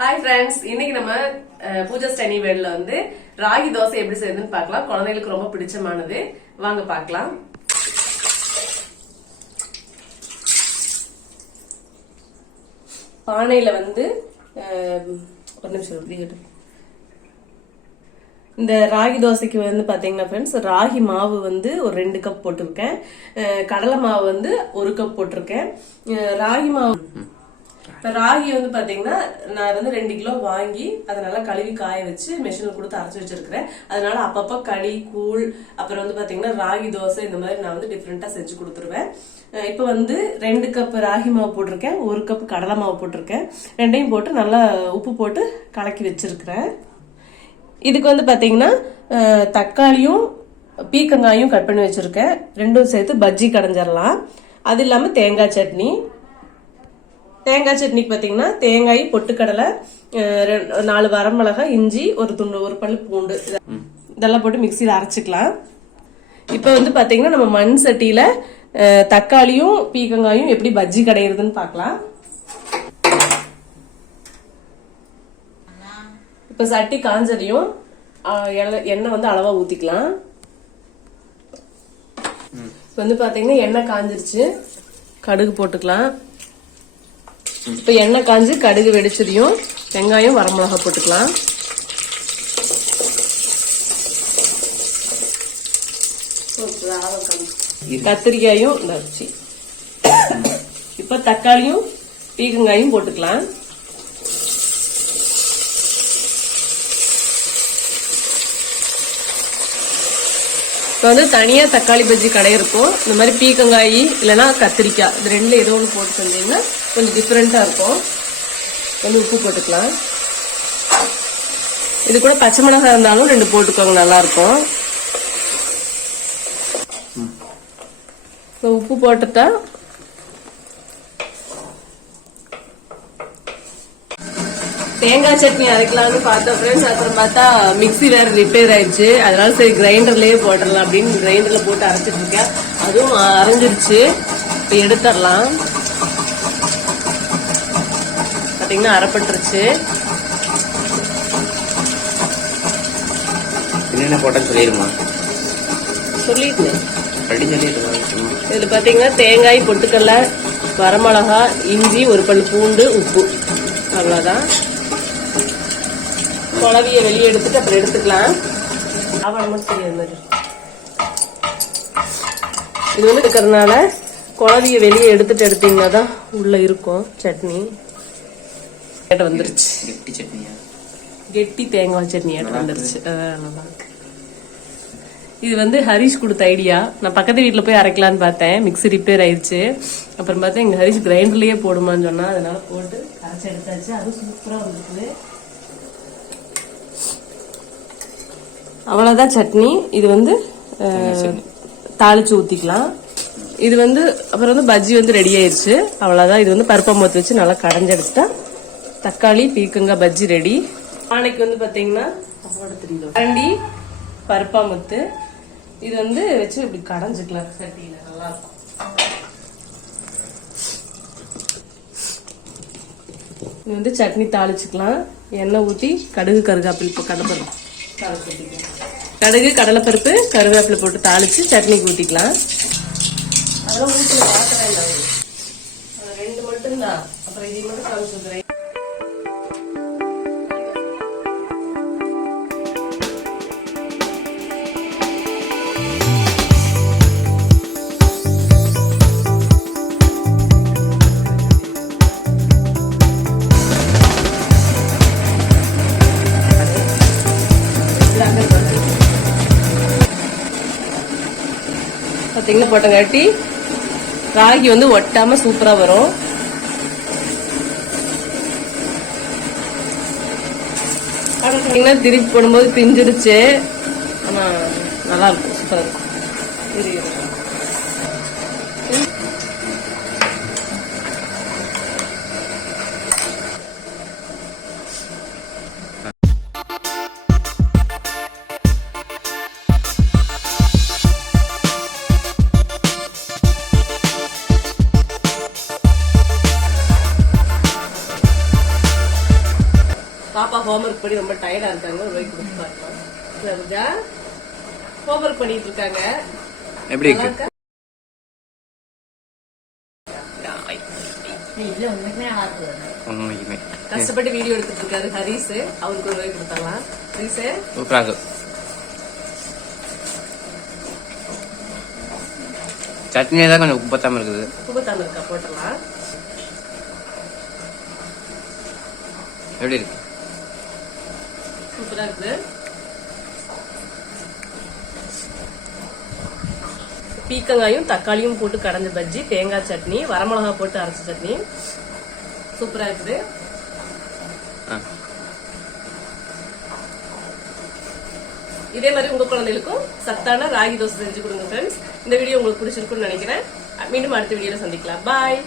Hi friends, இன்னைக்கு நம்ம பூஜா ஸ்டனி வேல்ல வந்து ராகி தோசை எப்படி செய்யுதுன்னு பார்க்கலாம். குழந்தைகளுக்கு ரொம்ப பிடிச்சமானது. வாங்க பார்க்கலாம். பானையில வந்து ஒரு நிமிஷம். இந்த ராகி தோசைக்கு வந்து பாத்தீங்கன்னா ஃப்ரெண்ட்ஸ், ராகி மாவு வந்து ஒரு 2 கப் போட்டிருக்கேன். கடலை மாவு வந்து 1 கப் போட்டிருக்கேன். ராகி மாவு ராகி வந்து பாத்தீங்கன்னா நான் வந்து 2 கிலோ வாங்கி அதை நல்லா கழுவி காய வச்சு மெஷினில் கொடுத்து அரைச்சி வச்சிருக்கிறேன். அதனால அப்பப்ப களி கூழ் அப்புறம் வந்து பாத்தீங்கன்னா ராகி தோசை இந்த மாதிரி நான் வந்து டிஃப்ரெண்டா செஞ்சு கொடுத்துருவேன். இப்ப வந்து 2 கப் ராகி மாவு போட்டிருக்கேன், 1 கப் கடலை மாவு போட்டிருக்கேன். ரெண்டையும் போட்டு நல்லா உப்பு போட்டு கலக்கி வச்சிருக்கிறேன். இதுக்கு வந்து பாத்தீங்கன்னா தக்காளியும் பீக்கங்காயும் கட் பண்ணி வச்சிருக்கேன். ரெண்டும் சேர்த்து பஜ்ஜி கடைஞ்சிடலாம். அது இல்லாம தேங்காய் சட்னி. தேங்காய் சட்னிக்கு பாத்தீங்கன்னா தேங்காய், பொட்டுக்கடலை, 4 வரமிளகாய், இஞ்சி, ஒரு துண்டு, ஒரு பல்லு பூண்டு இதெல்லாம் போட்டு மிக்சியில அரைச்சிக்கலாம். இப்ப வந்து பாத்தீங்கன்னா நம்ம மண் சட்டியில தக்காளியும் பீக்கங்காயும் எப்படி பஜ்ஜி கடையிறதுன்னு பாக்கலாம். இப்ப சட்டி காஞ்சதையும் எண்ணெய் வந்து அளவா ஊத்திக்கலாம். இப்ப வந்து பாத்தீங்கன்னா எண்ணெய் காஞ்சிருச்சு, கடுகு போட்டுக்கலாம். இப்ப எண்ணெய் காஞ்சு கடுகு வெடிச்சதையும் வெங்காயம், வரமிளகாய் போட்டுக்கலாம். கத்திரிக்காயும் நச்சு. இப்ப தக்காளியும் பீக்கங்காயும் போட்டுக்கலாம். இப்ப வந்து தனியா தக்காளி பஜ்ஜி கடை இருக்கும். இந்த மாதிரி பீக்கங்காய் இல்லைன்னா கத்திரிக்காய் இது ரெண்டுல ஏதோ ஒன்று போட்டு செஞ்சீங்கன்னா கொஞ்சம் டிஃப்ரெண்டா இருக்கும். வந்து உப்பு போட்டுக்கலாம். இது கூட பச்சை மிளகாய் இருந்தாலும் 2 போட்டுக்கோங்க, நல்லா இருக்கும். உப்பு போட்டுட்டா தேங்காய் சட்னி அரைக்கலாம்னு பார்த்தோம் ஃப்ரெண்ட்ஸ். அப்புறம் பார்த்தா மிக்சி வேற ரிப்பேர் ஆயிடுச்சு. அதனால சரி கிரைண்டர்லயே போட்டுடலாம் அப்படின்னு கிரைண்டர்ல போட்டு அரைச்சிட்டு இருக்கேன். அதுவும் அரைஞ்சிருச்சு. இப்ப எடுத்துடலாம். பாத்தீங்கன்னா அரைப்பட்டுருச்சு. என்னென்ன போட்டா சொல்லிடுமா? சொல்லிட்டு இதுல பாத்தீங்கன்னா தேங்காய், பொட்டுக்கடலை, வரமிளகா, இஞ்சி, ஒரு பல்லு பூண்டு, உப்பு, அவ்வளவுதான். குழவிய வெளியே எடுத்துட்டு அப்புறம் எடுத்துக்கலாம். இது வந்து இருக்கிறதுனால குழவிய வெளியே எடுத்தீங்கன்னா தான் உள்ள இருக்கும் சட்னி. வந்துருச்சு கெட்டி தேங்காய் சட்னி வந்துருச்சு. நல்லா இருக்கு. இது வந்து ஹரிஷ் கொடுத்த ஐடியா. நான் பக்கத்து வீட்டுல போய் அரைக்கலான்னு பார்த்தேன், மிக்ஸி ரிப்பேர் ஆயிடுச்சு. அப்புறம் பார்த்தா எங்க ஹரிஷ் கிரைண்டர்லயே போடுமான்னு சொன்னா, அதனால போட்டு அரைச்சு எடுத்தாச்சு. அது சூப்பரா வந்துருக்கு. அவ்வளவுதான் சட்னி. இது வந்து தாளிச்சு ஊத்திக்கலாம். இது வந்து அப்புறம் வந்து பஜ்ஜி வந்து ரெடி ஆயிருச்சு. அவ்வளவுதான். இது வந்து பருப்பம்பூத்து வச்சு நல்லா கடைஞ்செடுத்துட்டா தக்காளி பீக்கங்காய் பஜ்ஜி ரெடி. நாளைக்கு வந்து பாத்தீங்கன்னா கரண்டி பருப்பாமுத்து இது வந்து வச்சு இப்படி கடைஞ்சுக்கலாம் சட்டியில. நல்லா இருக்கும். இது வந்து சட்னி தாளிச்சுக்கலாம். எண்ணெய் ஊத்தி கடுகு, கருவேப்பிலை, கடுகு, கடலைப்பருப்பு, கருவேப்பிலை போட்டு தாளிச்சு சட்னிக்கு ஊத்திக்கலாம். அதெல்லாம் ஊத்துல பார்க்க வேண்டாம். 2 மட்டும்தான். அப்புறம் இது மட்டும் காமிச்சுக்கிறேன். பாத்தீங்கன்னா போட்டங்காட்டி ராகி வந்து ஒட்டாம சூப்பரா வரும். திருப்பி போடும்போது பிஞ்சிருச்சு. ஆனா நல்லா இருக்கும், சூப்பரா இருக்கும். பாப்பா ஹோம்ஒர்க் பண்ணி ரொம்ப டயர்டா இருக்காங்க. ஒரு வாய் கொடுத்து பார்க்கலாம். சரிதா ஹோம்ஒர்க் பண்ணிட்டு இருக்காங்க. எப்படி இருக்கு? கஷ்டப்பட்டு வீடியோ எடுத்துட்டு இருக்காரு ஹரிஸ். அவருக்கு ஒரு வாய் கொடுத்தாலாம். ஹரிஸ் சூப்பராக சட்னி தான் கொஞ்சம் உப்புத்தாம இருக்குது. உப்புத்தாம இருக்கா? போட்டலாம். எப்படி இருக்கு? சூப்பரா இருக்குது. பீக்கங்காயும் தக்காளியும் போட்டு கடைஞ்ச பஜ்ஜி, தேங்காய் சட்னி, வரமிளகா போட்டு அரைச்ச சட்னி சூப்பரா இருக்குது. இதே மாதிரி உங்க குழந்தைகளுக்கும் சத்தான ராகி தோசை செஞ்சு கொடுங்க ஃப்ரெண்ட்ஸ். இந்த வீடியோ உங்களுக்கு பிடிச்சிருக்குன்னு நினைக்கிறேன். மீண்டும் அடுத்த வீடியோல சந்திக்கலாம். பாய்.